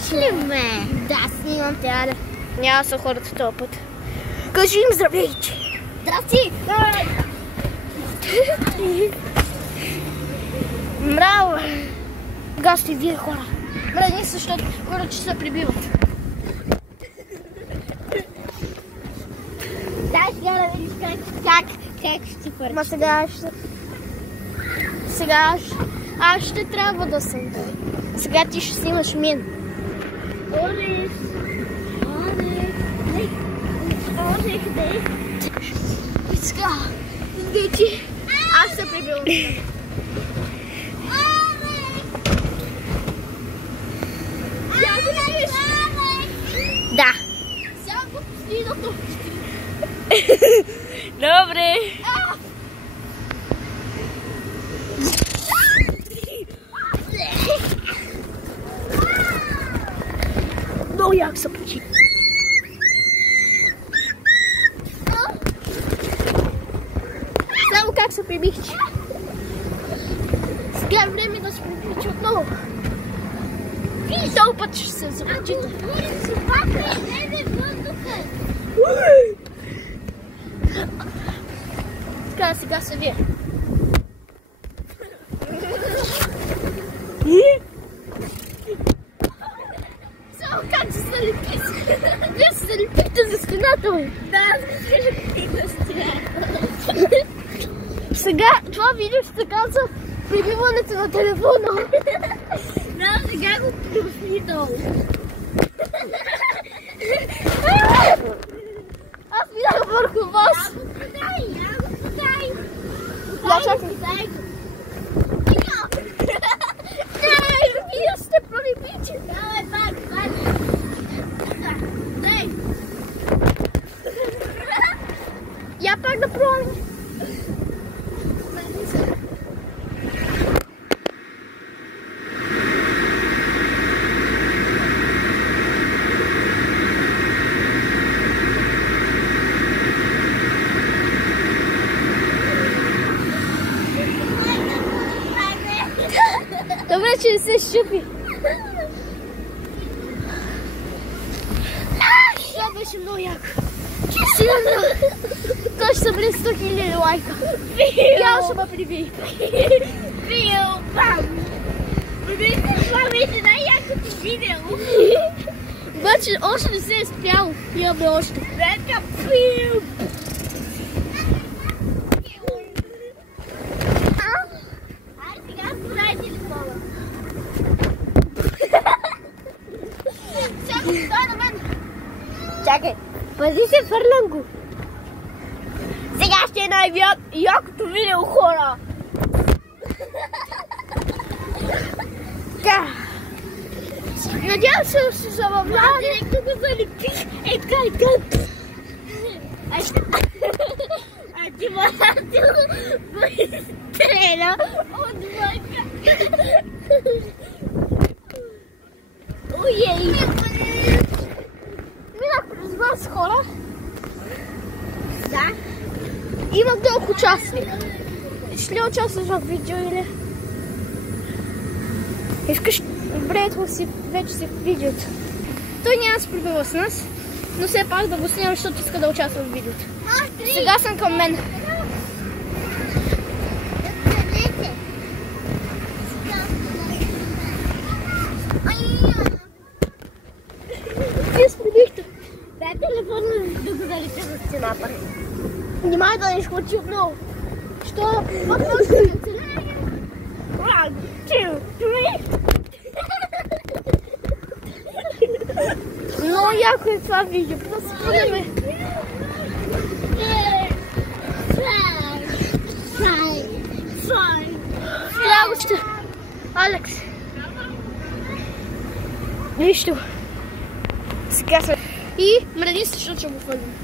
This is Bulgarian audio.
Снимаш ли ме? Да, снимам те, аля. Няма са хората този път. Кажи им здравейте. Здрасти! Мраво! Гасти вие хора. Мрани, защото хората ще се прибиват. Дай сега да видиш как ще пърчи. Ма сега аз ще трябва да съм. Сега ти ще снимаш мен. Орих, дай. И сега, идете. Аз се прибивам. Да. Сега го пусти на то. Добре. Много як се почи. Само как се прибихче. Сега време да се прибича отново. И този път ще се започите. Говорим си, папа, не въздуха. Така, сега се вие. Само как се залепи? Вие се залепихте за стената ми. Да, се залепих за стената. Сега това видео ще се казва прибиването на телефона. Да, сега го пусни долу. Аз минах върху вас. Я го подай. Я чакай. Подай го. Не, вие сте прибичи. Давай, пак. Дай. Я пак да пробвам. Добре, че не се щупи. Това беше много яко. Сигурно той ще събере 100 000 лайка. Тя ще ме прибие. Бам! Това беше най-якото видео. Обаче още не се е спряло. Имаме още. Редка пил! Ай, сега подай телефона. Сега го стой на мен. Чакай, пази се, фърлям го. Сега ще е най-якото видео, хора. Така. Надявам се да се забавлява. Директно го залепих. Е, така. А ти Матил го изстреля отвънка. Уей! Минах през вас, хора. Да? Имам дълг участник. Ще ли участваш в видео или? Искаш, бреето си, вече си в видеото. Той няма да се прибива с нас, но все пак да го снимам, защото иска да участва в видеото. Сега съм към мен. Вие сприбихте. Дай телефона да го залепя за стената. Внимай да не схвачи отново. Що? One, two, three. Много яко е това видео. Просто сподаме. Трябва ще. Алекс. Нищо. Сега съм. И мрени се, защото ще го хвърлим.